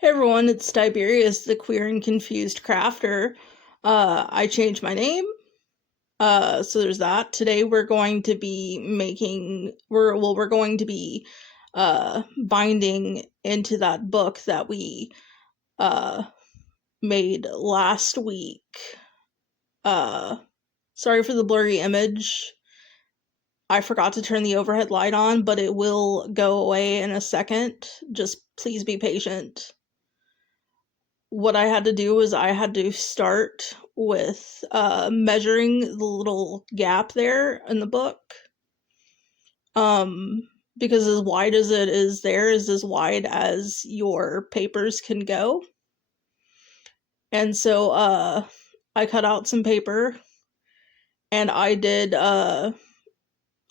Hey everyone, it's Tiberius, the queer and confused crafter. I changed my name, so there's that. Today we're going to be we're going to be binding into that book that we uh made last week. Sorry for the blurry image. I forgot to turn the overhead light on, but it will go away in a second. Just please be patient. What I had to do was I had to start with measuring the little gap there in the book. Because as wide as it is there is as wide as your papers can go. And so I cut out some paper and I did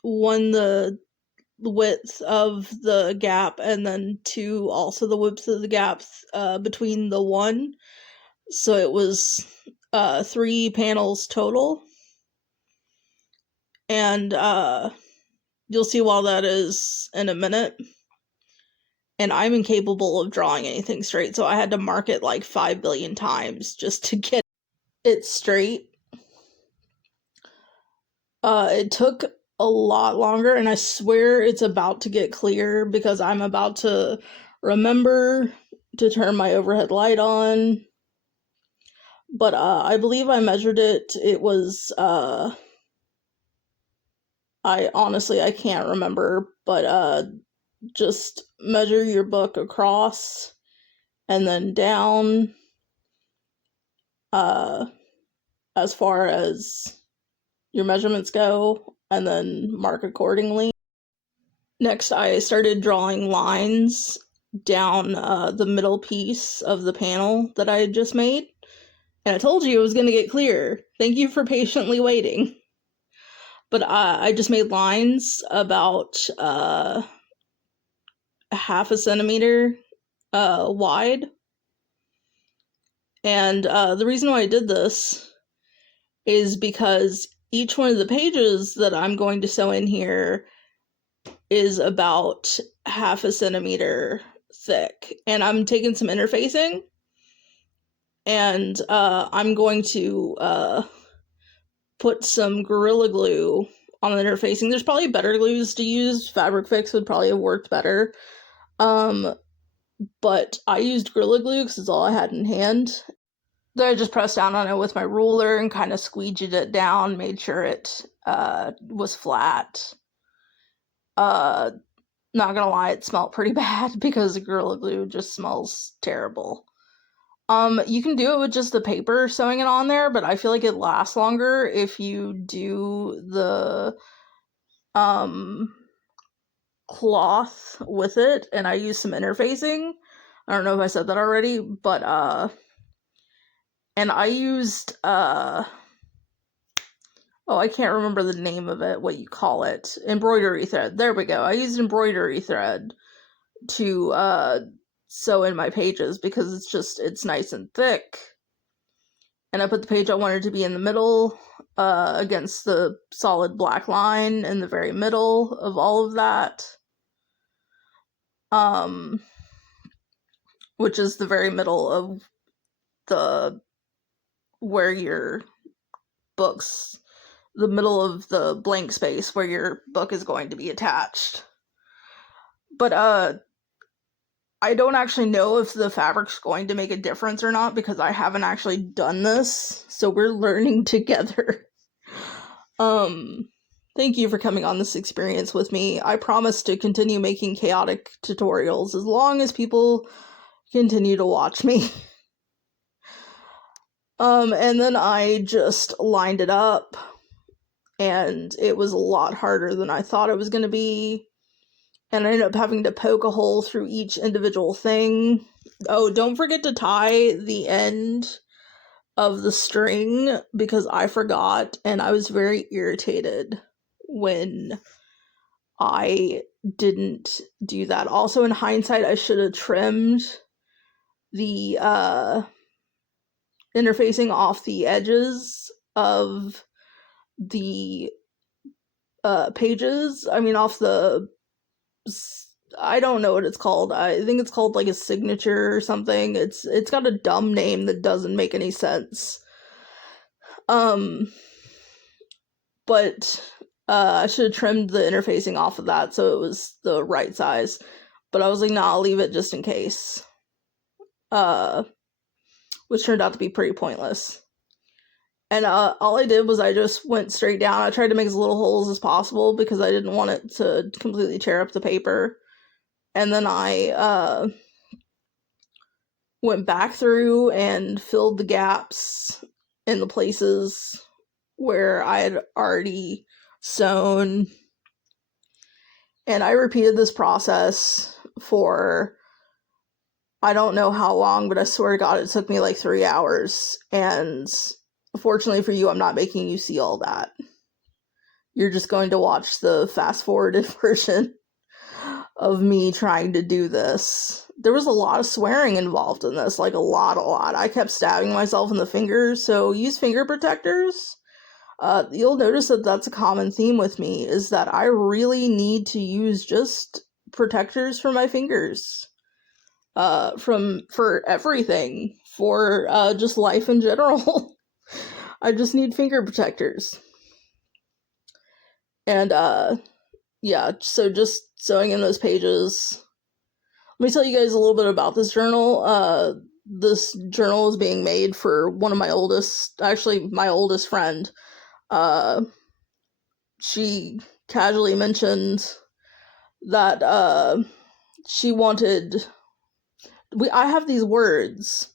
one the width of the gap and then two also the width of the gap between the one. So it was 3 panels total. And you'll see why that is in a minute. And I'm incapable of drawing anything straight, so I had to mark it like 5 billion times just to get it straight. It took a lot longer, and I swear it's about to get clear because I'm about to remember to turn my overhead light on. But I believe I measured it. It was I can't remember, but just measure your book across and then down as far as your measurements go, and then mark accordingly. Next, I started drawing lines down the middle piece of the panel that I had just made. And I told you it was going to get clear. Thank you for patiently waiting. But I just made lines about half a centimeter wide. And the reason why I did this is because each one of the pages that I'm going to sew in here is about half a centimeter thick. And I'm taking some interfacing, and I'm going to put some Gorilla Glue on the interfacing. There's probably better glues to use. Fabric Fix would probably have worked better. But I used Gorilla Glue because it's all I had in hand. Then I just pressed down on it with my ruler and kind of squeegeed it down, made sure it was flat. Not gonna lie, it smelled pretty bad because the Gorilla Glue just smells terrible. You can do it with just the paper sewing it on there, but I feel like it lasts longer if you do the cloth with it, and I use some interfacing. I don't know if I said that already, but and I used oh, I can't remember the name of it, what you call it. Embroidery thread. There we go. I used embroidery thread to sew in my pages because it's nice and thick. And I put the page I wanted to be in the middle against the solid black line in the very middle of all of that. Which is the very middle of the where your books, the middle of the blank space where your book is going to be attached. But I don't actually know if the fabric's going to make a difference or not because I haven't actually done this, so we're learning together. Thank you for coming on this experience with me. I promise to continue making chaotic tutorials as long as people continue to watch me. And then I just lined it up, and it was a lot harder than I thought it was going to be. And I ended up having to poke a hole through each individual thing. Oh, don't forget to tie the end of the string because I forgot, and I was very irritated when I didn't do that. Also, in hindsight, I should have trimmed the interfacing off the edges of the pages. I mean, off the I don't know what it's called. I think it's called like a signature or something. It's got a dumb name that doesn't make any sense. Um, but I should have trimmed the interfacing off of that so it was the right size. But I was like, nah, I'll leave it just in case. Which turned out to be pretty pointless. And all I did was I just went straight down. I tried to make as little holes as possible because I didn't want it to completely tear up the paper. And then I went back through and filled the gaps in the places where I had already sewn. And I repeated this process for I don't know how long, but I swear to God, it took me like 3 hours. And fortunately for you, I'm not making you see all that. You're just going to watch the fast-forwarded version of me trying to do this. There was a lot of swearing involved in this, like a lot. I kept stabbing myself in the fingers, so use finger protectors. You'll notice that that's a common theme with me, is that I really need to use just protectors for my fingers. For everything, for just life in general. I just need finger protectors. And yeah, so just sewing in those pages. Let me tell you guys a little bit about this journal. This journal is being made for one of my oldest friend. She casually mentioned that she wanted I have these words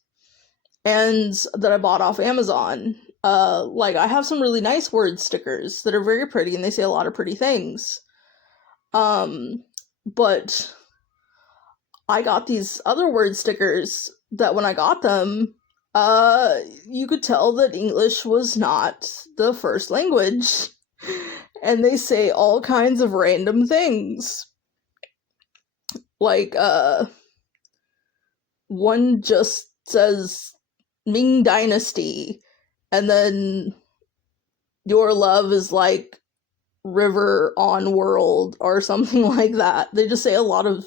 and that I bought off Amazon. Like I have some really nice word stickers that are very pretty and they say a lot of pretty things. But I got these other word stickers that when I got them, you could tell that English was not the first language. And they say all kinds of random things. Like, one just says Ming Dynasty, and then your love is like river on world or something like that. They just say a lot of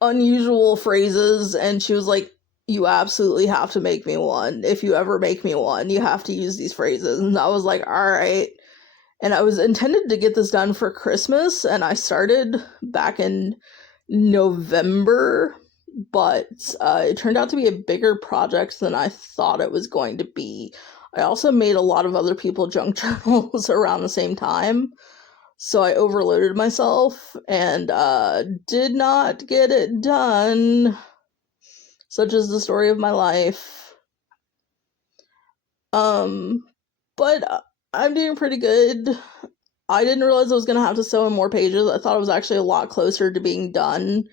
unusual phrases, and she was like, you absolutely have to make me one. If you ever make me one, you have to use these phrases. And I was like, all right. And I was intended to get this done for Christmas, and I started back in November, but it turned out to be a bigger project than I thought it was going to be. I also made a lot of other people junk journals around the same time, so I overloaded myself and did not get it done. Such is the story of my life. But I'm doing pretty good. I didn't realize I was going to have to sew in more pages. I thought it was actually a lot closer to being done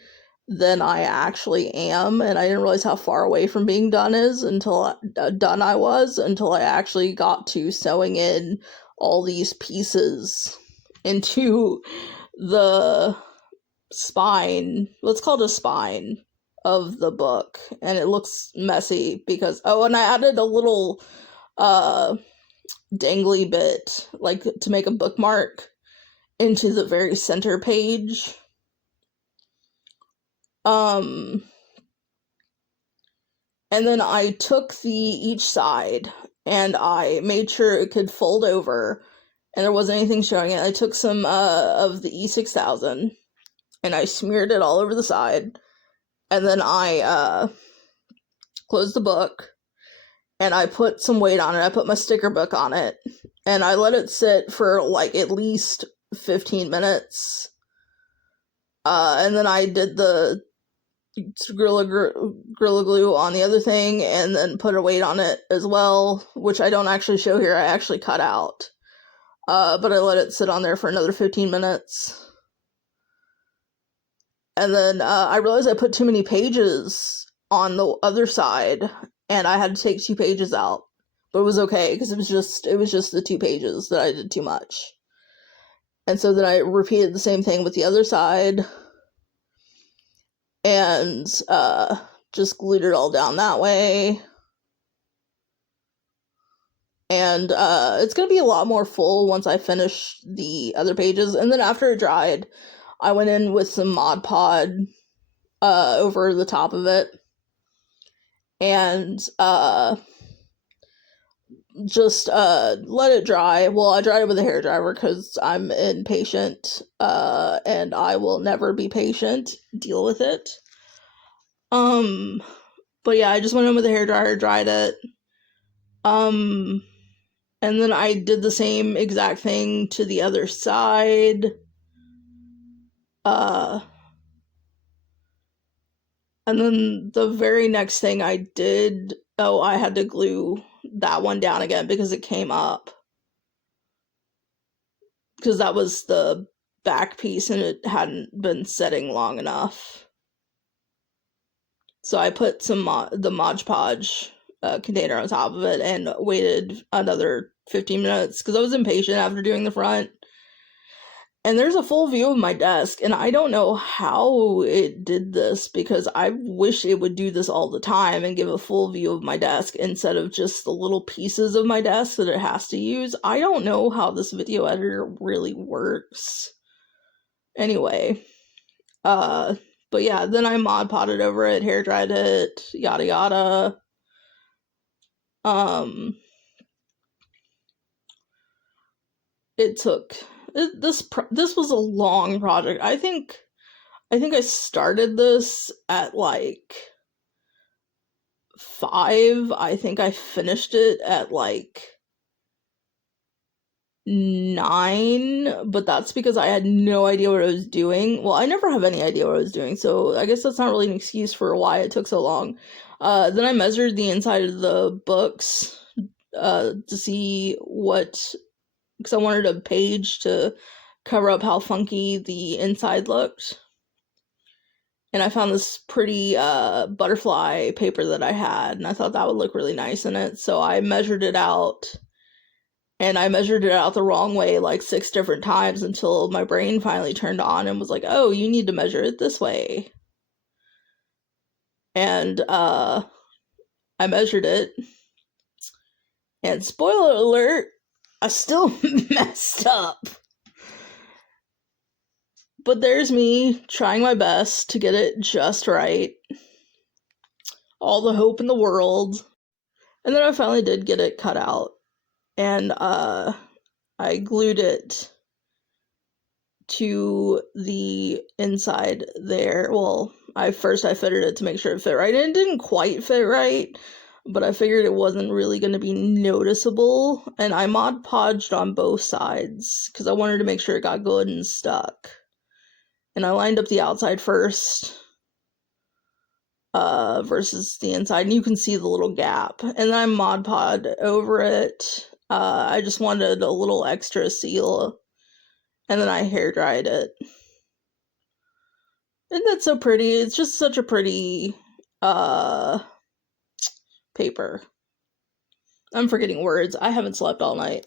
than I actually am, and I didn't realize how far away from being done I was until I actually got to sewing in all these pieces into the spine, what's called a spine of the book, and it looks messy because and I added a little dangly bit, like to make a bookmark, into the very center page. And then I took each side and I made sure it could fold over and there wasn't anything showing it. I took some of the E6000 and I smeared it all over the side, and then I closed the book and I put some weight on it. I put my sticker book on it and I let it sit for like at least 15 minutes. And then I did the Gorilla Glue on the other thing and then put a weight on it as well, which I don't actually show here. I actually cut out. But I let it sit on there for another 15 minutes. And then I realized I put too many pages on the other side and I had to take 2 pages out. But it was okay because it was just the 2 pages that I did too much. And so then I repeated the same thing with the other side and just glued it all down that way. And it's going to be a lot more full once I finish the other pages. And then after it dried, I went in with some Mod Podge over the top of it, and just let it dry. Well, I dried it with a hairdryer because I'm impatient, and I will never be patient. Deal with it. But yeah, I just went in with a hairdryer, dried it. And then I did the same exact thing to the other side. And then the very next thing I did, I had to glue that one down again because it came up. Because that was the back piece and it hadn't been setting long enough. So I put the Mod Podge container on top of it and waited another 15 minutes because I was impatient after doing the front. And there's a full view of my desk, and I don't know how it did this because I wish it would do this all the time and give a full view of my desk instead of just the little pieces of my desk that it has to use. I don't know how this video editor really works. Anyway, but yeah, then I Mod Podded over it, hair dried it, yada yada. It took this was a long project. I think I started this at like 5. I think I finished it at like 9, but that's because I had no idea what I was doing. Well, I never have any idea what I was doing, so I guess that's not really an excuse for why it took so long. Then I measured the inside of the books to see what, because I wanted a page to cover up how funky the inside looked. And I found this pretty butterfly paper that I had, and I thought that would look really nice in it. So I measured it out, and I measured it out the wrong way like 6 different times until my brain finally turned on and was like, oh, you need to measure it this way. And I measured it, and spoiler alert, I still messed up. But there's me trying my best to get it just right. All the hope in the world. And then I finally did get it cut out. And I glued it to the inside there. Well, I fitted it to make sure it fit right. And it didn't quite fit right, but I figured it wasn't really going to be noticeable. And I Mod Podged on both sides because I wanted to make sure it got good and stuck. And I lined up the outside first versus the inside, and you can see the little gap. And then I Mod Podged over it. I just wanted a little extra seal, and then I hair dried it. Isn't that so pretty? It's just such a pretty paper. I'm forgetting words. I haven't slept all night.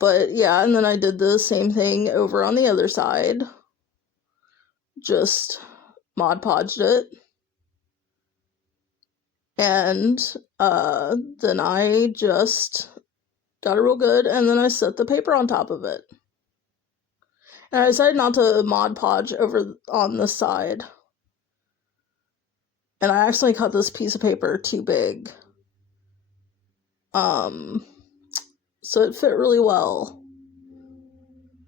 But yeah, and then I did the same thing over on the other side. Just Mod Podged it. And then I just got it real good, and then I set the paper on top of it. And I decided not to Mod Podge over on this side. And I actually cut this piece of paper too big. So it fit really well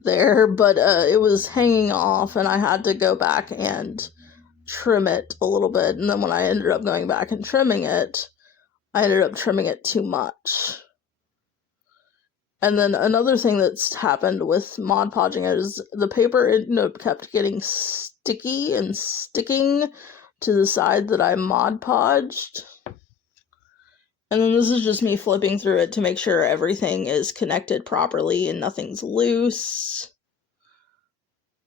there, but it was hanging off, and I had to go back and trim it a little bit. And then when I ended up going back and trimming it, I ended up trimming it too much. And then another thing that's happened with Mod Podging is the paper ended up kept getting sticky and sticking to the side that I Mod Podged. And then this is just me flipping through it to make sure everything is connected properly and nothing's loose.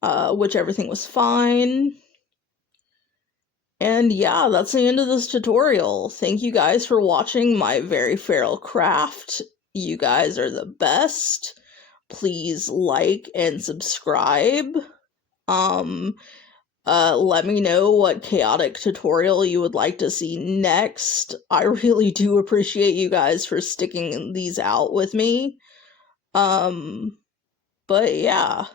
Which everything was fine. And yeah, that's the end of this tutorial. Thank you guys for watching my very feral craft. You guys are the best. Please like and subscribe. Let me know what chaotic tutorial you would like to see next. I really do appreciate you guys for sticking these out with me. But yeah.